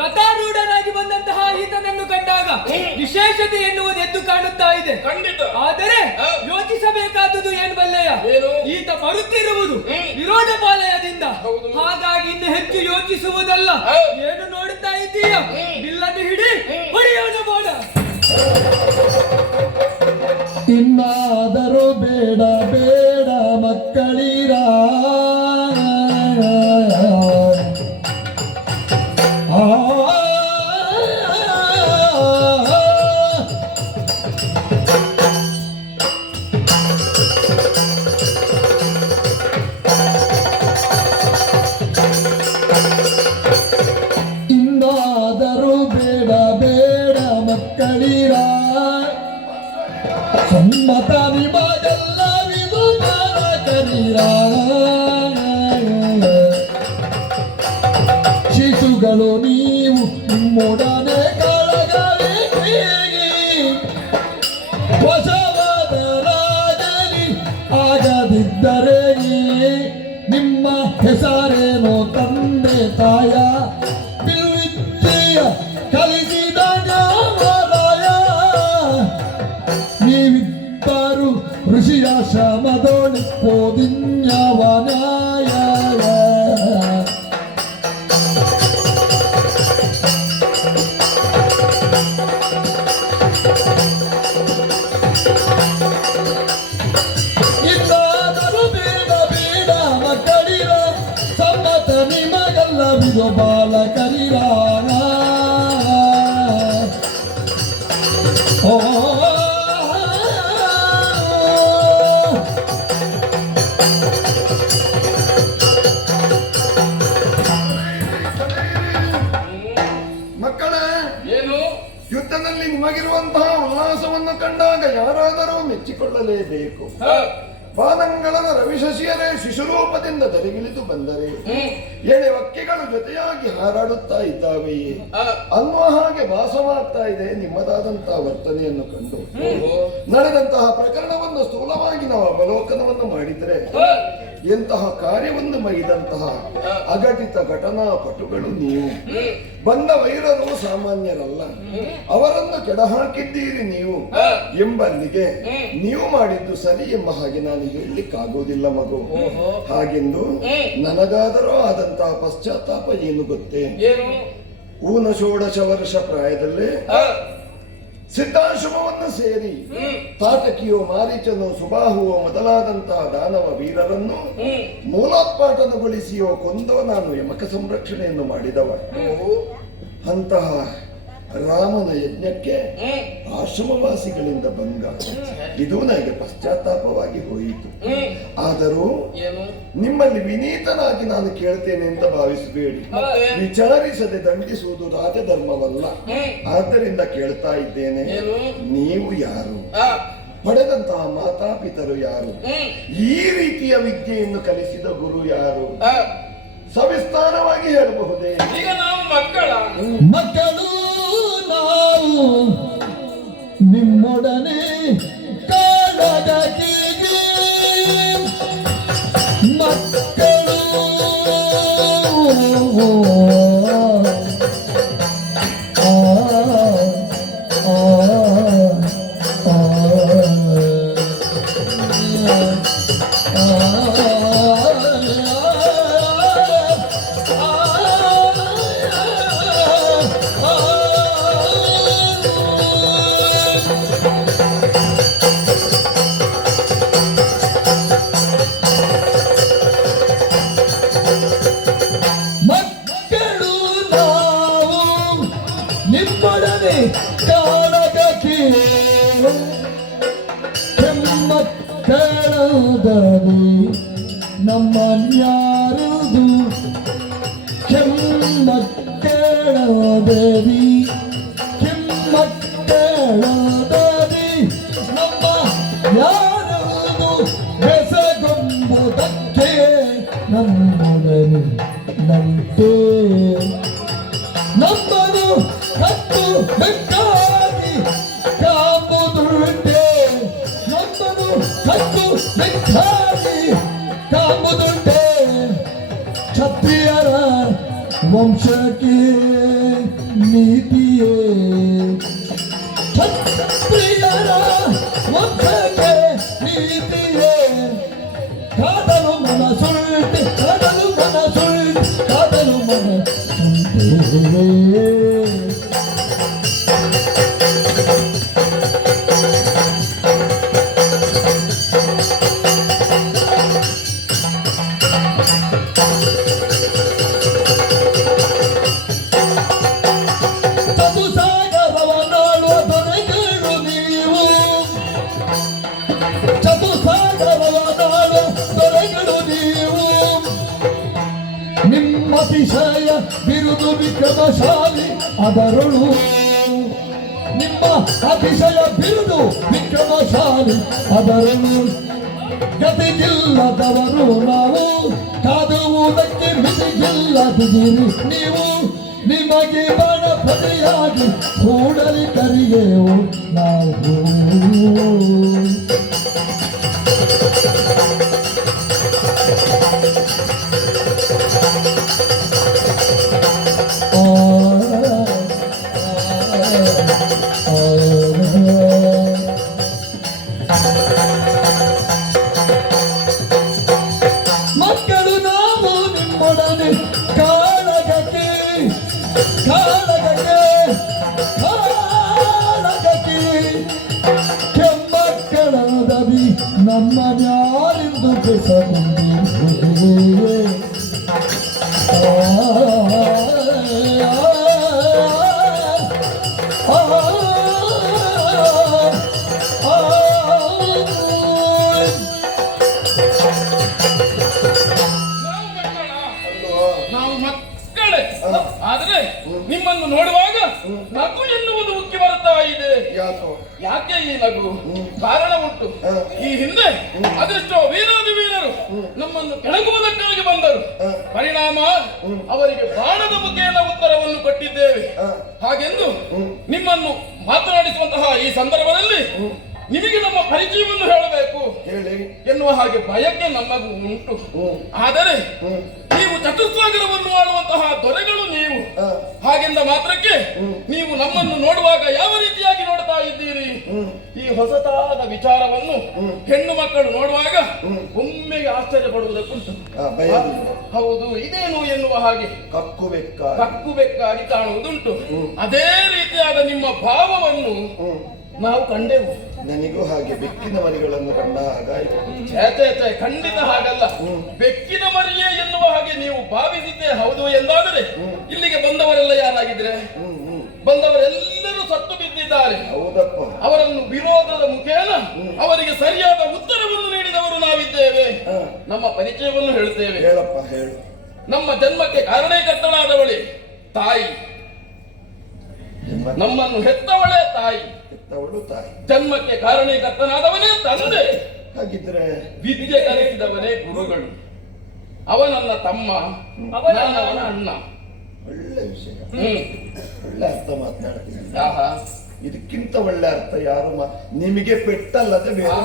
ರಥಾರೂಢನಾಗಿ ಬಂದಂತಹ ಈತನನ್ನು ಕಂಡಾಗ ವಿಶೇಷತೆ ಎನ್ನುವುದು ಎದ್ದು ಕಾಣುತ್ತಾ ಇದೆ. ಖಂಡಿತ. ಆದರೆ ಯೋಚಿಸಬೇಕಾದದ್ದು ಯೋಚಿಸಬೇಕಾದುದು ಏನು ಬಲ್ಲೆಯ? ಏನು? ಈತ ಬರುತ್ತಿರುವುದು. ವಿರೋಧ ಪಾಲಯದಿಂದ ಹಾಗಾಗಿ ಇನ್ನು ಹೆಚ್ಚು ಯೋಚಿಸುವುದಲ್ಲ. ಏನು ನೋಡುತ್ತಾ ಇದ್ದೀಯ? ಇಲ್ಲದೆ ಬಿಲ್ಲನ್ನು ಹಿಡಿ. ಹೊಡೆಯೋದು ಹೊಡೆಯೋಣ ಬೋಡ. ಇನ್ನಾದರೂ ಬೇಡ ಬೇಡ. ಶಿಶುಗಳು ನೀವು ನಿಮ್ಮೊಡನೆ ಕಳಗಲಿ ಹೊಸವಾದ ರಾಜನಿ ಆಗದಿದ್ದರೆ ನಿಮ್ಮ ಹೆಸರೇನೋ ತಂದೆ ತಾಯ. ಕಂಡಾಗ ಯಾರಾದರೂ ಮೆಚ್ಚಿಕೊಳ್ಳಲೇಬೇಕು ಬಾಲಂಗಳನ ಬಾನಂಗಳನ ರವಿಶಶಿಯರೇ ಶಿಶುರೂಪದಿಂದ ದರಿಗಿಳಿದು ಬಂದರೆ ಎಳೆ ಒಕ್ಕೆಗಳು ಜೊತೆಯಾಗಿ ಹಾರಾಡುತ್ತಾ ಇದ್ದಾವೆಯೇ. ಅನ್ನುವ ಹಾಗೆ ಭಾಸವಾಗ್ತಾ ಇದೆ ನಿಮ್ಮದಾದಂತಹ ವರ್ತನೆಯನ್ನು ಕಂಡು. ನಡೆದಂತಹ ಪ್ರಕರಣವನ್ನು ಸ್ಥೂಲವಾಗಿ ನಾವು ಅವಲೋಕನವನ್ನು ಮಾಡಿದ್ರೆ. ಎಂತಹ ಕಾರ್ಯವನ್ನು ಮೈದಂತಹ ಅಘಟಿತ ಘಟನಾ ಪಟುಗಳು ನೀವು ಬಂದ ವೈರರು ಸಾಮಾನ್ಯರಲ್ಲ ಅವರನ್ನು ಕೆಡಹಾಕಿದ್ದೀರಿ ನೀವು. ಎಂಬಲ್ಲಿಗೆ ನೀವು ಮಾಡಿದ್ದು ಸರಿ ಎಂಬ ಹಾಗೆ ನಾನು ಹೇಳಲಿಕ್ಕಾಗೋದಿಲ್ಲ ಮಗು. ಹಾಗೆಂದು ನನಗಾದರೂ ಆದಂತಹ ಪಶ್ಚಾತ್ತಾಪ ಏನು ಗೊತ್ತೇ ಊನ ಷೋಡಶ ವರ್ಷ ಪ್ರಾಯದಲ್ಲೇ ಸಿದ್ಧಾಶ್ರಮವನ್ನು ಸೇರಿ ತಾಟಕಿಯು ಮಾರೀಚನು ಸುಬಾಹುವೋ ಮೊದಲಾದಂತಹ ದಾನವ ವೀರರನ್ನು. ಮೂಲೋತ್ಪಾಟನಗೊಳಿಸಿಯೋ ಕೊಂದೋ ನಾನು ಯಮಕ ಸಂರಕ್ಷಣೆಯನ್ನು ಮಾಡಿದವ. ಅಂತಹ ರಾಮನ ಯಜ್ಞಕ್ಕೆ ಆಶ್ರಮವಾಸಿಗಳಿಂದ ಬಂದ. ಇದು ನನಗೆ ಪಶ್ಚಾತ್ತಾಪವಾಗಿ ಹೋಯಿತು. ಆದರೂ ಏನು? ನಿಮ್ಮಲ್ಲಿ ವಿನೀತನಾಗಿ ನಾನು ಕೇಳ್ತೇನೆ ಅಂತ ಭಾವಿಸಬೇಡಿ? ವಿಚಾರಿಸದೆ ದಂಡಿಸುವುದು ರಾಜಧರ್ಮವಲ್ಲ. ಆದ್ದರಿಂದ ಕೇಳ್ತಾ ಇದ್ದೇನೆ ನೀವು ಯಾರು. ಪಡೆದಂತಹ ಮಾತಾಪಿತರು ಯಾರು? ಈ ರೀತಿಯ ವಿದ್ಯೆಯನ್ನು ಕಲಿಸಿದ ಗುರು ಯಾರು. ಸವಿಸ್ತಾರವಾಗಿ ಹೇಳಬಹುದೇ? ಈಗ ನಾವು ಮಕ್ಕಳ ಮಕ್ಕಳು ನಿಮ್ಮೊಡನೆ ಕಾಲದ ಮಕ್ಕಳು ಅದರಳು ನಿಮ್ಮ ಅತಿಶಯ ಬಿರುದು ವಿಕ್ರಮಶಾಲಿ. ಅದರಳು ಗತಿಗಿಲ್ಲದವರು ನಾವು. ಕಾದುವುದಕ್ಕೆ ಮಿತಿಗಿಲ್ಲದಿದ್ದೀರಿ ನೀವು. ನಿಮಗೆ ಬಣಪತಿಯಾಗಿ ಕೂಡಲಿ ಕರಿಗೆವು ನಾವು ಕೆಮ್ಮಕ್ಕಳದವಿ ನಮ್ಮ ಯಾರೆಂದು ನಿಮ್ಮನ್ನು ನೋಡುವಾಗ ನಗು ಎನ್ನುವುದು ಉಕ್ಕಿ ಬರ್ತಾ ಇದೆ. ಯಾಕೋ? ಯಾಕೆ ಈ ನಗು? ಕಾರಣ ಉಂಟು. ಈ ಹಿಂದೆ ಅದೆಷ್ಟೋ ವೀರಾದಿ ವೀರರು ನಮ್ಮನ್ನು ಕೆಳಗುವುದಕ್ಕಾಗಿ ಬಂದರು. ಪರಿಣಾಮ ಅವರಿಗೆ ಬಾಣದ ಮುಖೇನ ಉತ್ತರವನ್ನು ಕೊಟ್ಟಿದ್ದೇವೆ. ಹಾಗೆಂದು ನಿಮ್ಮನ್ನು ಮಾತನಾಡಿಸುವಂತಹ ಈ ಸಂದರ್ಭದಲ್ಲಿ ನಿಮಗೆ ನಮ್ಮ ಪರಿಚಯವನ್ನು ಹೇಳಬೇಕು. ಹೇಳಿ. ಎನ್ನುವ ಹಾಗೆ ಭಯಕ್ಕೆ ನಮಗೂ ಉಂಟು. ಆದರೆ ಚತುಸ್ಸಾಗರವನ್ನು ಆಳುವಂತಹ ದೊರೆಗಳು ನೀವು. ಹಾಗೆಂದ ಮಾತ್ರಕ್ಕೆ ನೀವು ನಮ್ಮನ್ನು ನೋಡುವಾಗ ಯಾವ ರೀತಿಯಾಗಿ ನೋಡ್ತಾ ಇದ್ದೀರಿ. ಈ ಹೊಸತಾದ ವಿಚಾರವನ್ನು ಹೆಣ್ಣು ಮಕ್ಕಳು ನೋಡುವಾಗ ಒಮ್ಮೆಗೆ ಆಶ್ಚರ್ಯ ಪಡುವುದಕ್ಕುಂಟು. ಹೌದು ಇದೇನು ಎನ್ನುವ ಹಾಗೆ? ಕಕ್ಕು ಬೆಕ್ಕ ಕಕ್ಕು ಬೆಕ್ಕಾಗಿ ಕಾಣುವುದುಂಟು ಅದೇ ರೀತಿಯಾದ ನಿಮ್ಮ ಭಾವವನ್ನು. ನಾವು ಕಂಡೆವು. ನನಗೂ ಹಾಗೆ ಬೆಕ್ಕಿನ ಮರಿಗಳನ್ನು ಕಂಡ ಛೇ, ಖಂಡಿತ ಹಾಗಲ್ಲ. ಬೆಕ್ಕಿನ ಮರಿಯೇ ಎನ್ನುವ ಹಾಗೆ ನೀವು ಭಾವಿಸಿದ್ದೆ ಹೌದು ಎಂದಾದರೆ ಇಲ್ಲಿಗೆ ಬಂದವರೆಲ್ಲ ಯಾರಾಗಿದ್ರೆ? ಬಂದವರೆಲ್ಲರೂ ಸತ್ತು ಬಿದ್ದಿದ್ದಾರೆ. ಹೌದಪ್ಪ. ಅವರನ್ನು ವಿರೋಧದ ಮುಖೇನ ಅವರಿಗೆ ಸರಿಯಾದ ಉತ್ತರವನ್ನು ನೀಡಿದವರು ನಾವಿದ್ದೇವೆ. ನಮ್ಮ ಪರಿಚಯವನ್ನು ಹೇಳುತ್ತೇವೆ ಹೇಳಪ್ಪ ಹೇಳು. ನಮ್ಮ ಜನ್ಮಕ್ಕೆ ಕಾರಣೀಕರ್ತಳಾದವಳೆ ತಾಯಿ. ನಿಮ್ಮ ನಮ್ಮನ್ನು ಹೆತ್ತವಳೆ ತಾಯಿ. ಹೆತ್ತವಳು ತಾಯಿ. ಜನ್ಮಕ್ಕೆ ಕಾರಣೀಕರ್ತನಾದವನೇ ತಂದೆ ಹಾಗಿದ್ರೆ ವಿದ್ಯೆ ಕಲಿಸಿದವನೇ ಗುರುಗಳು. ಅವನನ್ನ ತಮ್ಮ ಅವನವನ ಅಣ್ಣ. ಒಳ್ಳೆ ವಿಷಯ. ಹ್ಮ್. ಒಳ್ಳೆ ಅರ್ಥ ಮಾತನಾಡ್ತೀನಿ. ಆಹಾ. ಇದಕ್ಕಿಂತ ಒಳ್ಳೆ ಅರ್ಥ ಯಾರು ನಿಮಗೆ ಪೆಟ್ಟಲ್ಲದೆ ಬೇರೆ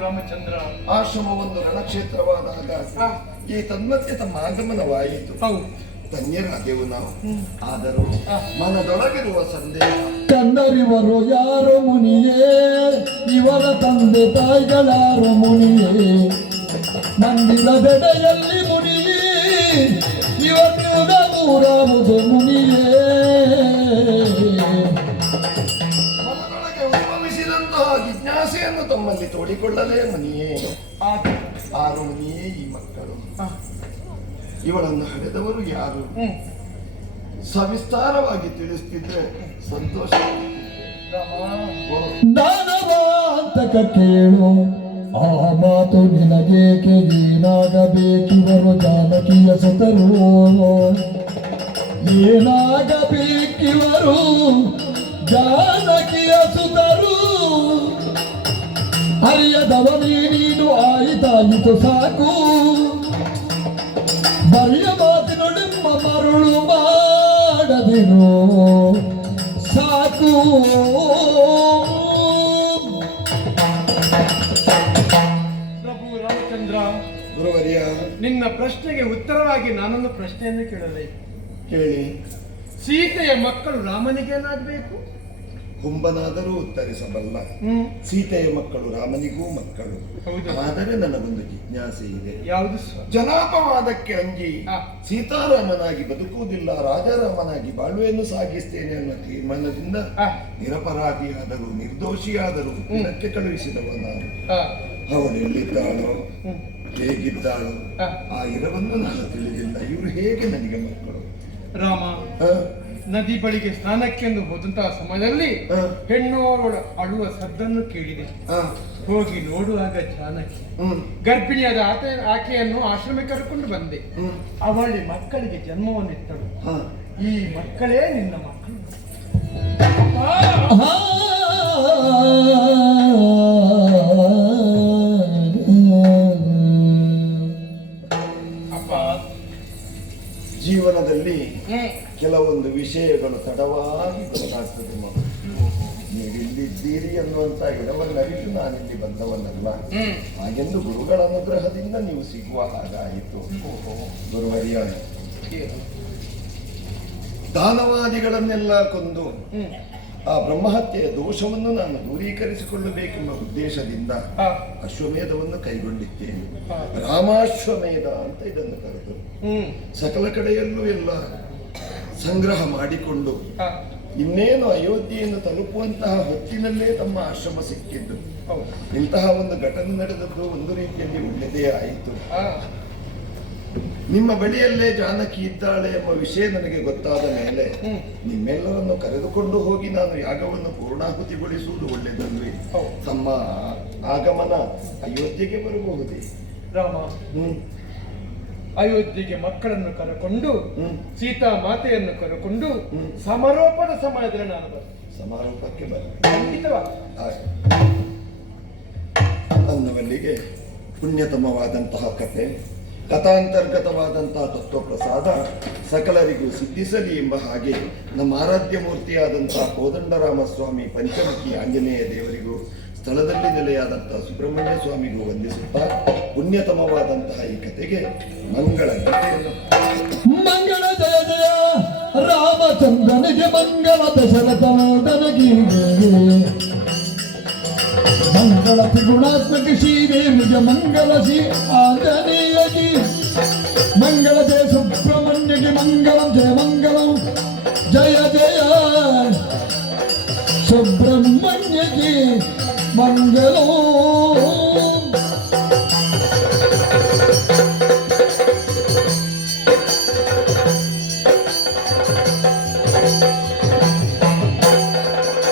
ರಾಮಚಂದ್ರ. ಆಶ್ರಮವೊಂದು ರಣಕ್ಷೇತ್ರವಾದಾಗ ಈ ತನ್ಮಧ್ಯೆ ತಮ್ಮ ಆಗಮನವಾಯಿತು. ಧನ್ಯರಾದೆವು ನಾವು. ಆದರೂ ಮನದೊಳಗಿರುವ ಸಂದೇಹ. ಕಂದರಿವರು ಯಾರು ಮುನಿಯೇ ಇವರ ತಂದೆ ತಾಯಿಗಳಾರು ಮುನಿಯೇ. ಮಂದಿರದೆಡೆಯಲ್ಲಿ ಮುನಿಯೇ ಇವತ್ತು ದೂರಾವುದು ಮುನಿಯೇ. ಜಿಜ್ಞಾಸೆಯನ್ನು ತಮ್ಮಲ್ಲಿ ತೋಡಿಕೊಳ್ಳಲೇ ಮನೆಯೇ. ಆರು ಮನೆಯೇ ಈ ಮಕ್ಕಳು. ಇವಳನ್ನು ಹಡೆದವರು ಯಾರು? ಸವಿಸ್ತಾರವಾಗಿ ತಿಳಿಸ್ತಿದ್ರೆ ಸಂತೋಷ. ದಾನವಾಂತಕ ಕೇಳು. ಆ ಮಾತು ನಿನಗೇಕೆ ಏನಾಗಬೇಕಿವರು ಜಾನಕಿಯ ಸತರು ಏನಾಗಬೇಕಿವರು ಜಾನಕಿಯ ಸುತರು ಅರಿಯದವನೇ ನೀನು ಆಯಿತಾಯಿತು ಸಾಕು. ಬರಿಯ ನಿಮ್ಮ ಮರುಳು ಮಾಡದಿರು ಸಾಕು. ಪ್ರಭು ರಾಮಚಂದ್ರ ಗುರುವರಿಯ ನಿನ್ನ ಪ್ರಶ್ನೆಗೆ ಉತ್ತರವಾಗಿ ನಾನೊಂದು ಪ್ರಶ್ನೆಯನ್ನು ಕೇಳಲಿ ಕೇಳಿ. ಸೀತೆಯ ಮಕ್ಕಳು ರಾಮನಿಗೇನಾಗಬೇಕು? ಹುಂಬನಾದರೂ ಉತ್ತರಿಸಬಲ್ಲ ಸೀತೆಯ ಮಕ್ಕಳು ರಾಮನಿಗೂ ಮಕ್ಕಳು ಹೌದು. ಆದರೆ ನನಗೊಂದು ಜಿಜ್ಞಾಸೆ ಇದೆ ಜನಾಪವಾದಕ್ಕೆ ಅಂಜಿ. ಸೀತಾರಾಮನಾಗಿ ಬದುಕುವುದಿಲ್ಲ ರಾಜಾರಾಮನಾಗಿ ಬಾಳುವೆಯನ್ನು ಸಾಗಿಸ್ತೇನೆ ಅನ್ನೋ ತೀರ್ಮಾನದಿಂದ. ನಿರಪರಾಧಿಯಾದರೂ ನಿರ್ದೋಷಿಯಾದರೂ ದಿನಕ್ಕೆ ಕಳುಹಿಸಿದವ ನಾನು ಆ, ಅವಳು ಎಲ್ಲಿದ್ದಾಳೋ ಹ್ಮ್. ಹೇಗಿದ್ದಾಳೋ ಆ. ಇರವನ್ನು ನಾನು ತಿಳಿದಿಲ್ಲ ಇವರು ಹೇಗೆ ನನಗೆ ಮಕ್ಕಳು ರಾಮ? ನದಿ ಬಳಿಗೆ ಸ್ನಾನಕ್ಕೆಂದು ಹೋದಂತಹ ಸಮಯದಲ್ಲಿ ಹೆಣ್ಣು ಅಳುವ ಸದ್ದನ್ನು ಕೇಳಿದೆ. ಹೋಗಿ ನೋಡುವಾಗ ಜಾನಕಿ ಹ್ಮ್. ಗರ್ಭಿಣಿಯಾದ ಆತ ಆಕೆಯನ್ನು ಆಶ್ರಮಕ್ಕೆ ಕರ್ಕೊಂಡು ಬಂದೆ. ಹ್ಮ್. ಅವಳಿ ಮಕ್ಕಳಿಗೆ ಜನ್ಮವನ್ನಿತ್ತಳು. ಹಾ. ಈ ಮಕ್ಕಳೇ ನಿನ್ನ ಮಕ್ಕಳು. ಹ್ಮ್ ಹಾಗೆಂದು ಗುರುಗಳ ಅನುಗ್ರಹದಿಂದ ನೀವು ಸಿಗುವ ಹಾಗಾಯಿತು. ಗುರುವರಿಯ ದಾನವಾದಿಗಳನ್ನೆಲ್ಲ ಕೊಂದು ಆ ಬ್ರಹ್ಮಹತ್ಯೆಯ ದೋಷವನ್ನು ನಾನು ದೂರೀಕರಿಸಿಕೊಳ್ಳಬೇಕೆಂಬ ಉದ್ದೇಶದಿಂದ ಅಶ್ವಮೇಧವನ್ನು ಕೈಗೊಂಡಿದ್ದೇನೆ. ರಾಮಾಶ್ವಮೇಧ ಅಂತ ಇದನ್ನು ಕರೆದು ಸಕಲ ಕಡೆಯಲ್ಲೂ ಎಲ್ಲ ಸಂಗ್ರಹ ಮಾಡಿಕೊಂಡು ಇನ್ನೇನು ಅಯೋಧ್ಯೆಯನ್ನು ತಲುಪುವಂತಹ ಹೊತ್ತಿನಲ್ಲೇ ತಮ್ಮ ಆಶ್ರಮ ಸಿಕ್ಕಿದ್ದು. ಇಂತಹ ಒಂದು ಘಟನೆ ನಡೆದದ್ದು ಒಂದು ರೀತಿಯಲ್ಲಿ ಒಳ್ಳೆಯದೇ ಆಯಿತು. ನಿಮ್ಮ ಬಳಿಯಲ್ಲೇ ಜಾನಕಿ ಇದ್ದಾಳೆ ಎಂಬ ವಿಷಯ ನನಗೆ ಗೊತ್ತಾದ ಮೇಲೆ. ನಿಮ್ಮೆಲ್ಲರನ್ನು ಕರೆದುಕೊಂಡು ಹೋಗಿ ನಾನು ಯಾಗವನ್ನು ಪೂರ್ಣಾಹುತಿಗೊಳಿಸುವುದು ಒಳ್ಳೆಯದಲ್ವೇ. ತಮ್ಮ ಆಗಮನ ಅಯೋಧ್ಯೆಗೆ ಬರಬಹುದೇ? ರಾಮ. ಅಯೋಧ್ಯೆಗೆ ಮಕ್ಕಳನ್ನು ಕರೆಕೊಂಡು ಸೀತಾ ಮಾತೆಯನ್ನು ಕರೆಕೊಂಡು. ಸಮಾರೋಪದ ಸಮಯದಲ್ಲಿ ನಾನು ಬರ್ತೇನೆ ಸಮಾರೋಪಕ್ಕೆ ಬರ್ತೇನೆ ಖಂಡಿತವಾಗಿ. ಅನ್ನುವಲ್ಲಿಗೆ ಪುಣ್ಯತಮವಾದಂತಹ ಕಥೆ, ಕಥಾಂತರ್ಗತವಾದಂತಹ ತತ್ವಪ್ರಸಾದ ಸಕಲರಿಗೂ ಸಿದ್ಧಿಸಲಿ ಎಂಬ ಹಾಗೆ ನಮ್ಮ ಆರಾಧ್ಯ ಮೂರ್ತಿಯಾದಂತಹ ಕೋದಂಡರಾಮ ಸ್ವಾಮಿ ಪಂಚಮುಖಿ ಆಂಜನೇಯ ದೇವರಿಗೂ, ಸ್ಥಳದಲ್ಲಿ ನೆಲೆಯಾದಂತಹ ಸುಬ್ರಹ್ಮಣ್ಯ ಸ್ವಾಮಿಗೂ ವಂದಿಸುತ್ತಾ ಪುಣ್ಯತಮವಾದಂತಹ ಈ ಕಥೆಗೆ ಮಂಗಳ ಮಂಗಳ ಜಯ ಜಯ ರಾಮಚಂದ್ರನಿಗೆ ಮಂಗಳ ದಶರಥನಗೀಗೆ ಮಂಗಳ ತ್ರಿಗುಣಾತ್ಮಕ ಶ್ರೀದೇವಿಗೆ ಮಂಗಲ ಶ್ರೀ ಆಂಜನೇಯಗಿ ಮಂಗಳ ಜಯ ಸುಬ್ರಹ್ಮಣ್ಯಗೆ ಮಂಗಳಂ ಜಯ ಮಂಗಳಂ ಜಯ ಜಯ ಸುಬ್ರಹ್ಮಣ್ಯಗೆ ಮಂಗಳೋ